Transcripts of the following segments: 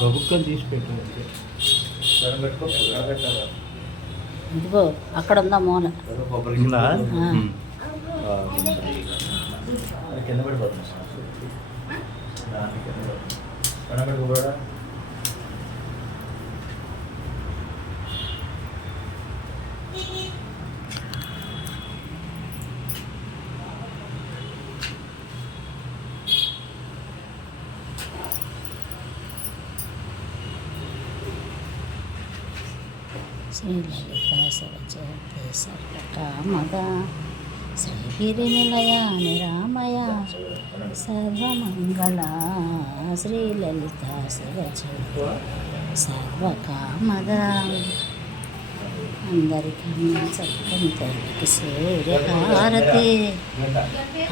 గబుక్కని తీసి పెట్టు. ఇదిగో అక్కడ ఉందా మూల. ఉందా? కింద పడిపోతుంది కూడా. శ్రీలలిత సరస్వతి సర్వకామద శ్రీగిరి నిలయ నిరామయ సర్వమంగళ శ్రీలలిత సరస్వతి సర్వకామద. అందరికన్నా చక్కని తల్లికి సూర్యహారతి,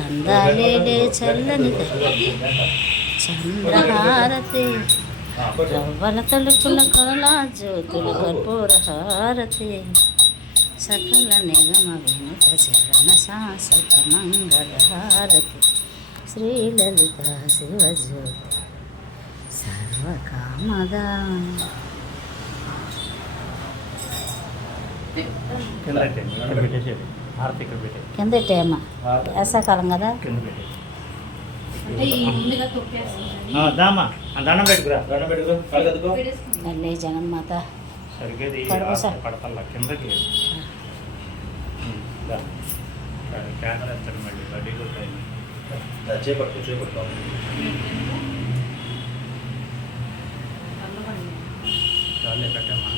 అందాలేడే చల్లని తల్లికి చంద్రహారతి, రవ్వల తలుపుల కళా జ్యోతుల కర్పూర హారతి, సకల నిగమ వినుత చరణ శాశ్వత మంగళ హారతి, శ్రీలలిత శివజ్యోతి సర్వకామద. కింద పెట్టేయమ్మా, వేసాకాలం కదా. దామా దండం పెట్టుకురా. తల్లి జగన్మాత పడతల్లా కిందకి కెమెరా ఎత్తాడు మళ్ళీ వడ్డీ కూడా చేపట్టు చాలే కట్టమ్మా.